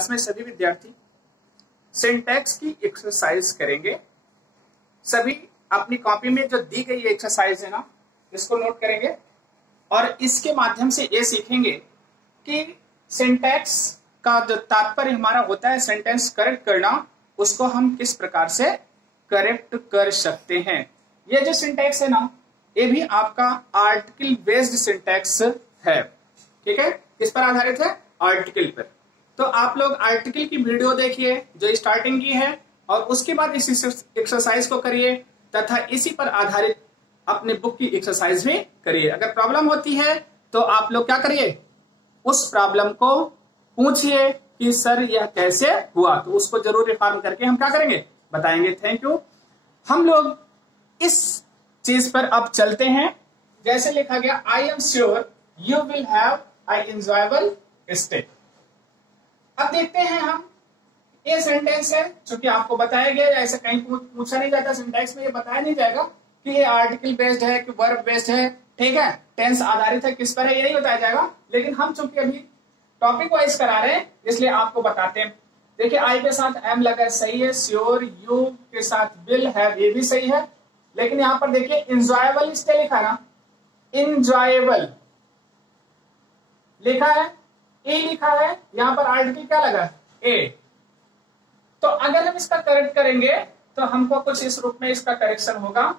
Class में सभी विद्यार्थी सिंटैक्स की एक्सरसाइज करेंगे। सभी अपनी कॉपी में जो दी गई एक्सरसाइज है ना, इसको नोट करेंगे और इसके माध्यम से ये सीखेंगे कि सिंटैक्स का जो तात्पर्य हमारा होता है सेंटेंस करेक्ट करना, उसको हम किस प्रकार से करेक्ट कर सकते हैं। ये जो सिंटैक्स है ना, ये भी आपका आर्टिकल बेस्ड सिंटैक्स है। ठीक है, किस पर आधारित है? आर्टिकल पर। तो आप लोग आर्टिकल की वीडियो देखिए जो स्टार्टिंग की है और उसके बाद इस एक्सरसाइज को करिए तथा इसी पर आधारित अपने बुक की एक्सरसाइज भी करिए। अगर प्रॉब्लम होती है तो आप लोग क्या करिए, उस प्रॉब्लम को पूछिए कि सर यह कैसे हुआ, तो उसको जरूर रिफॉर्म करके हम क्या करेंगे, बताएंगे। Thank you. हम लोग इस चीज पर अब चलते हैं। जैसे लिखा गया, I am sure you will have I enjoyable stay. अब देखते हैं हम, ये सेंटेंस है चूंकि आपको बताया गया, ऐसा कहीं पूछा नहीं जाता सिंटैक्स में, ये बताया नहीं जाएगा कि ये आर्टिकल बेस्ड है कि वर्ब बेस्ड है। ठीक है, टेंस आधारित है, किस पर है ये नहीं बताया जाएगा। लेकिन हम चूंकि अभी टॉपिक वाइज करा रहे हैं इसलिए आपको बताते हैं। देखिए, आई के साथ एम लगा है, सही है। श्योर, यू के साथ विल हैव, ये भी सही है। लेकिन यहां पर देखिए इंजॉयबल स्टे लिखा ना, इंजॉयबल लिखा है, ए लिखा है, यहां पर आर्टिकल क्या लगा है, ए। तो अगर हम इसका करेक्ट करेंगे तो हमको कुछ इस रूप में इसका करेक्शन होगा,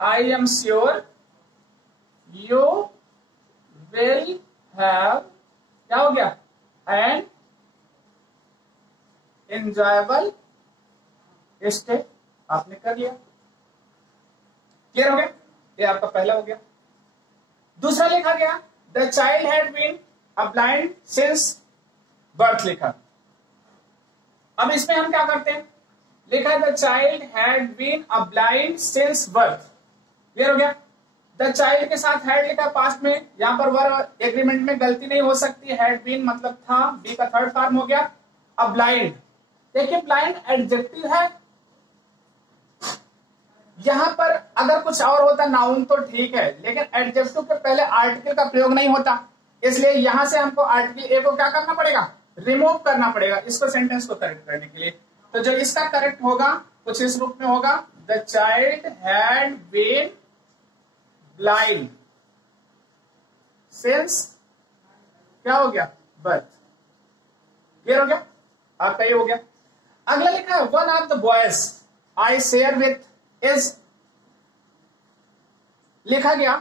I am sure you will have, क्या हो गया, एंड एंजॉयबल स्टे। आपने कर लिया, क्लियर हो गया। ये आपका पहला हो गया। दूसरा लिखा गया, the child had been a blind since birth लिखा। अब इसमें हम क्या करते हैं, लिखा the child had been a blind since birth. Clear हो गया। द चाइल्ड के साथ हैड लिखा पास्ट में, यहां पर वर्ब एग्रीमेंट में गलती नहीं हो सकती, हैड बीन मतलब था, बी का थर्ड फॉर्म हो गया। अब ब्लाइंड, देखिए ब्लाइंड एडजेक्टिव है, यहां पर अगर कुछ और होता नाउन तो ठीक है, लेकिन एडजेक्टिव के पहले आर्टिकल का प्रयोग नहीं होता, इसलिए यहां से हमको आर्टिकल ए को क्या करना पड़ेगा, रिमूव करना पड़ेगा इसको सेंटेंस को करेक्ट करने के लिए। तो जो इसका करेक्ट होगा कुछ इस रूप में होगा, the child had been blind since, क्या हो गया, बर्थ। क्लियर हो गया, आपका ये हो गया। अगला लिखा है, one of the boys I share with is, लिखा गया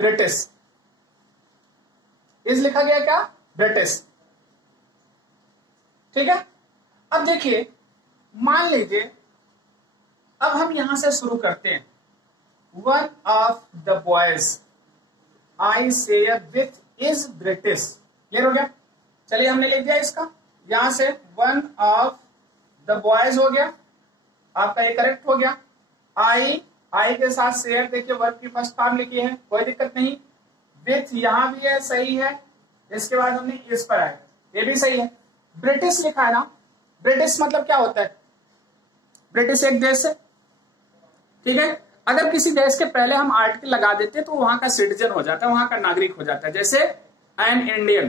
ब्रिटिश, इज लिखा गया क्या, ब्रिटिश। ठीक है। अब देखिए, मान लीजिए अब हम यहां से शुरू करते हैं, one of the boys I share with is British. Clear हो गया। चलिए हमने लिख दिया इसका, यहां से वन ऑफ द बॉयज हो गया, आपका ये करेक्ट हो गया। आई के साथ शेयर, देखिए वर्ब की फर्स्ट फॉर्म लिखी है, कोई दिक्कत नहीं। विथ यहां भी है, सही है। इसके बाद हमने इस पर आया, ये भी सही है। ब्रिटिश लिखा है ना, ब्रिटिश मतलब क्या होता है, ब्रिटिश एक देश है। ठीक है, अगर किसी देश के पहले हम आर्टिकल लगा देते तो वहां का सिटीजन हो जाता है, वहां का नागरिक हो जाता है। जैसे एन इंडियन,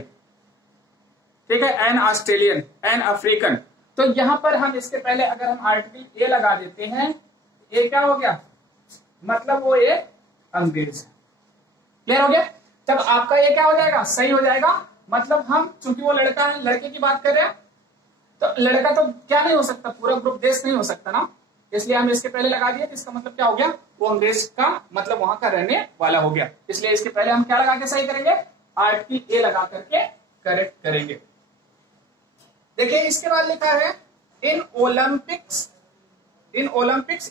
ठीक है, एन ऑस्ट्रेलियन, एन अफ्रीकन। तो यहां पर हम इसके पहले अगर हम आर्टिकल ए लगा देते हैं, ये क्या हो गया, मतलब वो एक अंग्रेज है। क्लियर हो गया। तब आपका ये क्या हो जाएगा, सही हो जाएगा। मतलब हम चूंकि वो लड़का है, लड़के की बात कर रहे हैं, तो लड़का तो क्या नहीं हो सकता, पूरा ग्रुप देश नहीं हो सकता ना, इसलिए हम इसके पहले लगा दिए। इसका मतलब क्या हो गया, वो अंग्रेज का मतलब वहां का रहने वाला हो गया। इसलिए इसके पहले हम क्या लगा के सही करेंगे, आर्टिकल ए लगा करके करेक्ट करेंगे। देखिए इसके बाद लिखा है, in Olympics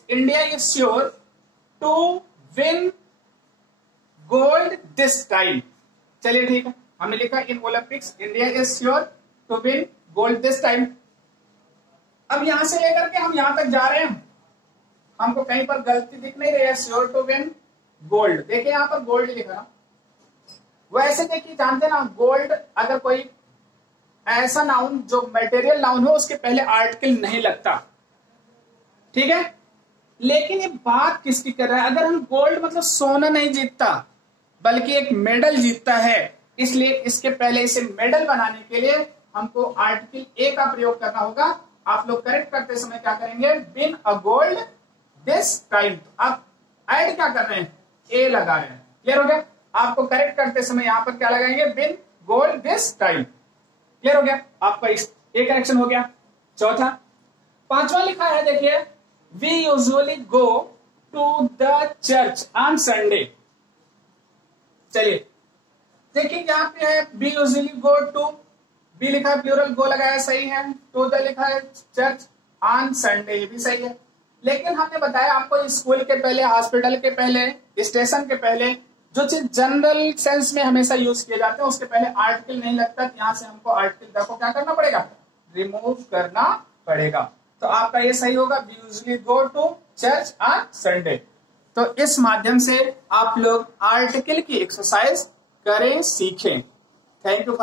India is sure to win gold this time. चलिए ठीक है, हमने लिखा in Olympics India is sure to win gold this time. अब यहां से लेकर के हम यहां तक जा रहे हैं, हमको कहीं पर गलती दिख नहीं रही है, श्योर टू विन गोल्ड। देखिए यहां पर गोल्ड लिखा ना, वैसे देखिए जानते ना, गोल्ड अगर कोई ऐसा नाउन जो मटेरियल नाउन हो उसके पहले आर्टिकल नहीं लगता। ठीक है, लेकिन ये बात किसकी कर रहा है, अगर हम गोल्ड मतलब सोना नहीं जीतता बल्कि एक मेडल जीतता है, इसलिए इसके पहले इसे मेडल बनाने के लिए हमको आर्टिकल ए का प्रयोग करना होगा। आप लोग करेक्ट करते समय क्या करेंगे, बिन अ गोल्ड दिस टाइम। आप ऐड क्या कर रहे हैं, ए लगा रहे हैं। क्लियर हो गया। आपको करेक्ट करते समय यहां पर क्या लगाएंगे, बिन गोल्ड दिस टाइम। क्लियर हो गया। आपका ए करेक्शन हो गया। चौथा, पांचवा लिखा है, देखिए, we usually go to the church on Sunday. चलिए देखिए, यहाँ पे है we usually go to, we लिखा है प्लूरल, गो लगाया सही है, टू द लिखा है चर्च, ऑन संडे ये भी सही है। लेकिन हमने बताया आपको स्कूल के पहले, हॉस्पिटल के पहले, स्टेशन के पहले जो चीज जनरल सेंस में हमेशा यूज किए जाते हैं उसके पहले आर्टिकल नहीं लगता। यहां से हमको आर्टिकल देखो क्या करना पड़ेगा, रिमूव करना पड़ेगा। तो आपका ये सही होगा, we usually go to church on Sunday. तो इस माध्यम से आप लोग आर्टिकल की एक्सरसाइज करें, सीखें। Thank you.